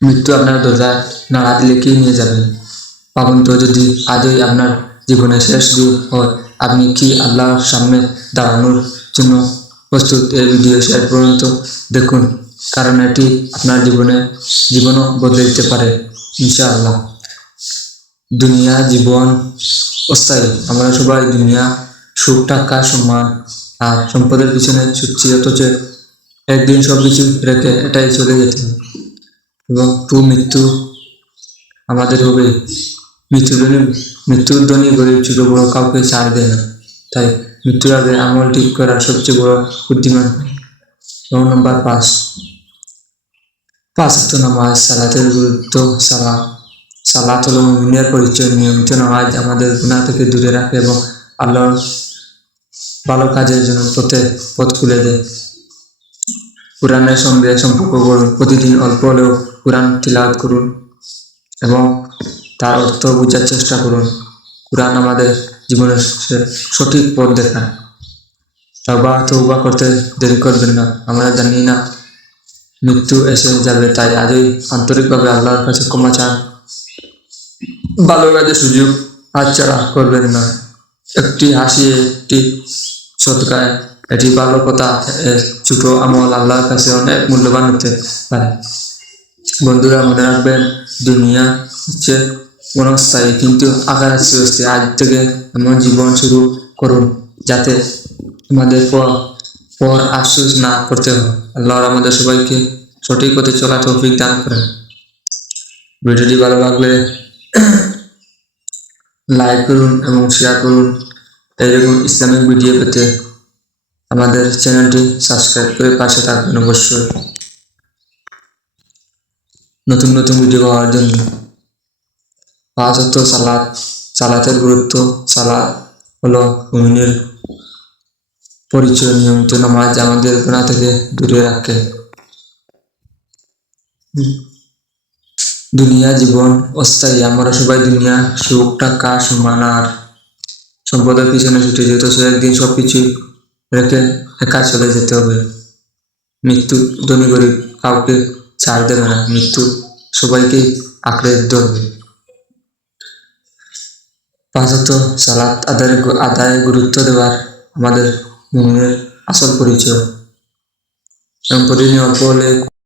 মৃত্যু আপনার দরজা নাড়া দিলে কি নিয়ে যাবেন? ভাবুন তো, যদি আজই আপনার জীবনের শেষ দিন হয়, আপনি কি আল্লাহর সামনে দাঁড়ানোর জন্য প্রস্তুত? এই ভিডিও শেষ পর্যন্ত দেখুন, কারণ এটি আপনার জীবনও বদলে দিতে পারে ইনশাআল্লাহ। দুনিয়া জীবন অস্থায়ী। আমরা সবাই দুনিয়া সুখ, টাকা, সম্মান আর সম্পদের পিছনে ছুটছি, অথচ একদিন সবকিছু রেখে এটাই চলে যেতে হবে। এবং মৃত্যু আমাদের হবে। মৃত্যুর ধ্বনি গরিব ছোট বড় কাউকে ছাড় দেয় না। তাই মৃত্যুর আগে আমল ঠিক করা সবচেয়ে বড় বুদ্ধিমান। এবং নম্বর 5, 5 ওয়াক্ত নামাজ। সালাতের গুরুত্ব। সালাত হলো মুমিনের পরিচয়। নিয়মিত নামাজ আমাদের গুনাহ থেকে দূরে রাখে এবং আল্লাহর ভালো কাজের জন্য পথ খুলে দেয়। কুরআনের সঙ্গে সম্পর্ক গড়ুন। প্রতিদিন অল্প হলেও কুরআন তিলাওয়াত করুন এবং তার অর্থ বোঝার চেষ্টা করুন। কুরআন আমাদের জীবনের সঠিক পথ দেখায়। তওবা করতে দেরি করবেন না। আমরা জানি না মৃত্যু এসে যাবে, তাই আজই আন্তরিকভাবে আল্লাহর কাছে ক্ষমা চান। ভালো কাজের সুযোগ হাতছাড়া করবেন না। একটি হাসি, একটি সদকায়, এটি ভালো কথা, ছোট আমল আল্লাহর কাছে অনেক মূল্যবান হতে পারে। বন্ধুরা, মনে রাখবেন, দুনিয়া হচ্ছে ক্ষণস্থায়ী, কিন্তু আখিরাত চিরস্থায়ী। আজ থেকে এমন জীবন শুরু করুন যাতে আমাদের পর আফসোস না করতে হয়। আল্লাহ আমাদের সবাইকে সঠিক পথে চলার তৌফিক দান করেন। ভিডিওটি ভালো লাগলে লাইক করুন এবং শেয়ার করুন। এইরকম ইসলামিক ভিডিও পেতে আমাদের চ্যানেলটি সাবস্ক্রাইব করে পাশে থাকবেন অবশ্যই, নতুন নতুন ভিডিও পাওয়ার জন্য। 5 ওয়াক্ত সালাত। সালাতের গুরুত্ব। সালাত হলো মুমিনের পরিচয়। নিয়মিত নামাজ আমাদের গুনাহ থেকে দূরে রাখে। দুনিয়া জীবন অস্থায়ী। আমরা সবাই দুনিয়া সুখ, টাকা, সম্মান আর সম্পদের পিছনে ছুটেছি, অথচ একদিন সবকিছু রেখে একা চলে যেতে হবে। মৃত্যু ধনী গরিব কাউকে ছাড় দেবে না। মৃত্যু সবাইকে আঁকড়ে ধরবে। 5 ওয়াক্ত সালাত আদায়ে গুরুত্ব দেওয়ার আমাদের মুমিনের আসল পরিচয়। এবং প্রতিদিন অল্প হলে